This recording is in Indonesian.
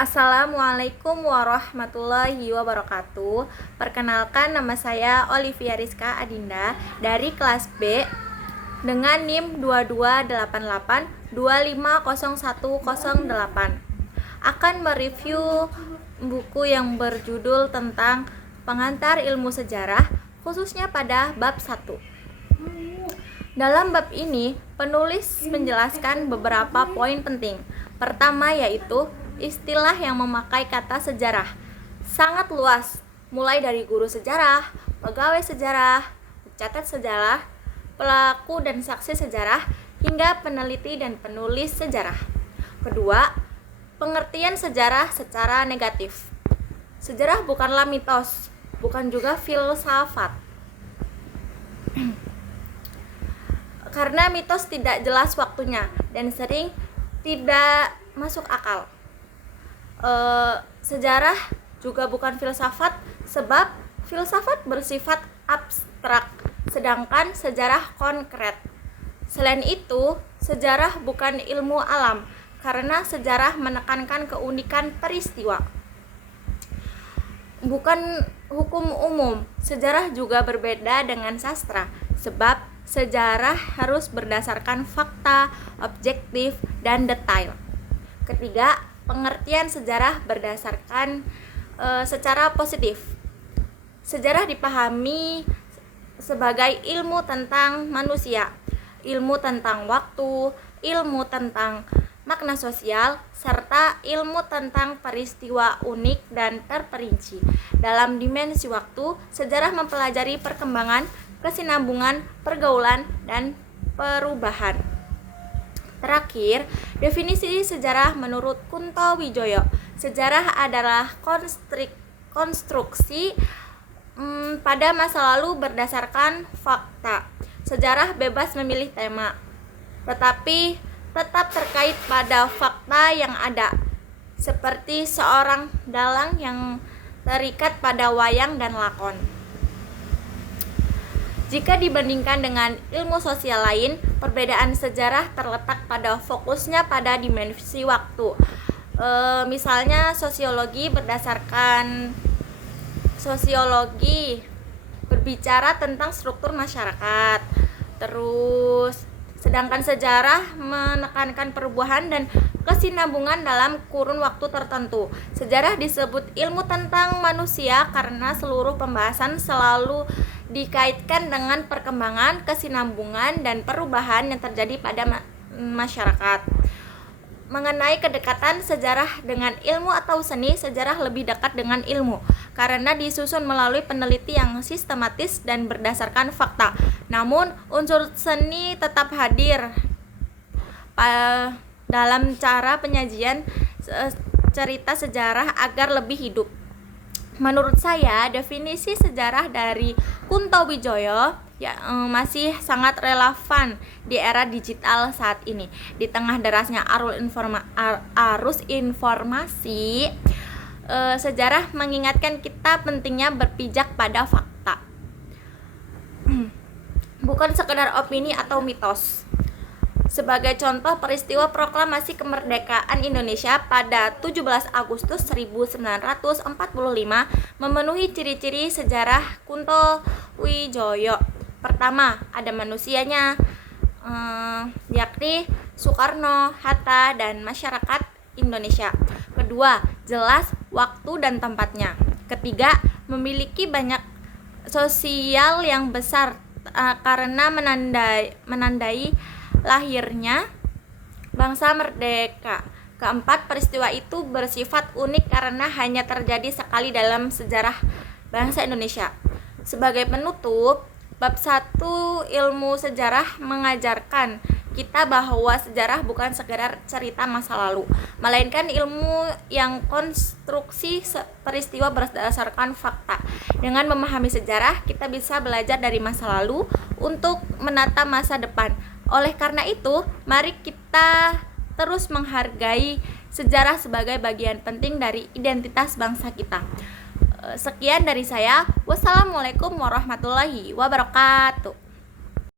Assalamualaikum warahmatullahi wabarakatuh. Perkenalkan, nama saya Olivia Rizka Adinda dari kelas B dengan NIM 2288250108. Akan mereview buku yang berjudul tentang pengantar ilmu sejarah, khususnya pada bab 1. Dalam bab ini, penulis menjelaskan beberapa poin penting. Pertama yaitu istilah yang memakai kata sejarah sangat luas, mulai dari guru sejarah, pegawai sejarah, pencatat sejarah, pelaku dan saksi sejarah, hingga peneliti dan penulis sejarah. Kedua, pengertian sejarah secara negatif. Sejarah bukanlah mitos, bukan juga filsafat. Karena mitos tidak jelas waktunya dan sering tidak masuk akal. Sejarah juga bukan filsafat, sebab filsafat bersifat abstrak, sedangkan sejarah konkret. Selain itu, sejarah bukan ilmu alam, karena sejarah menekankan keunikan peristiwa, bukan hukum umum. Sejarah juga berbeda dengan sastra, sebab sejarah harus berdasarkan fakta, objektif, dan detail. Ketiga, pengertian sejarah berdasarkan secara positif. Sejarah dipahami sebagai ilmu tentang manusia, ilmu tentang waktu, ilmu tentang makna sosial, serta ilmu tentang peristiwa unik dan terperinci. Dalam dimensi waktu, sejarah mempelajari perkembangan, kesinambungan, pergaulan, dan perubahan. Terakhir, definisi sejarah menurut Kunto Wijoyo. Sejarah adalah konstruksi pada masa lalu berdasarkan fakta. Sejarah bebas memilih tema, tetapi tetap terkait pada fakta yang ada, seperti seorang dalang yang terikat pada wayang dan lakon. Jika dibandingkan dengan ilmu sosial lain, perbedaan sejarah terletak pada fokusnya pada dimensi waktu. Misalnya sosiologi berbicara tentang struktur masyarakat. Terus sedangkan sejarah menekankan perubahan dan kesinambungan dalam kurun waktu tertentu. Sejarah disebut ilmu tentang manusia karena seluruh pembahasan selalu dikaitkan dengan perkembangan, kesinambungan, dan perubahan yang terjadi pada masyarakat. Mengenai kedekatan sejarah dengan ilmu atau seni, sejarah lebih dekat dengan ilmu karena disusun melalui peneliti yang sistematis dan berdasarkan fakta. Namun, unsur seni tetap hadir dalam cara penyajian cerita sejarah agar lebih hidup. Menurut saya, definisi sejarah dari Kunto Wijoyo masih sangat relevan di era digital saat ini. Di tengah derasnya arus informasi, sejarah mengingatkan kita pentingnya berpijak pada fakta, bukan sekedar opini atau mitos. Sebagai contoh, peristiwa proklamasi kemerdekaan Indonesia pada 17 Agustus 1945 memenuhi ciri-ciri sejarah Kunto Wijoyo. Pertama, ada manusianya, yakni Soekarno, Hatta, dan masyarakat Indonesia. Kedua, jelas waktu dan tempatnya. Ketiga, memiliki banyak sosial yang besar karena menandai lahirnya bangsa merdeka. Keempat, peristiwa itu bersifat unik karena hanya terjadi sekali dalam sejarah bangsa Indonesia. Sebagai penutup, bab 1 ilmu sejarah mengajarkan kita bahwa sejarah bukan sekedar cerita masa lalu, melainkan ilmu yang konstruksi peristiwa berdasarkan fakta. Dengan memahami sejarah, kita bisa belajar dari masa lalu untuk menata masa depan. Oleh karena itu, mari kita terus menghargai sejarah sebagai bagian penting dari identitas bangsa kita. Sekian dari saya. Wassalamualaikum warahmatullahi wabarakatuh.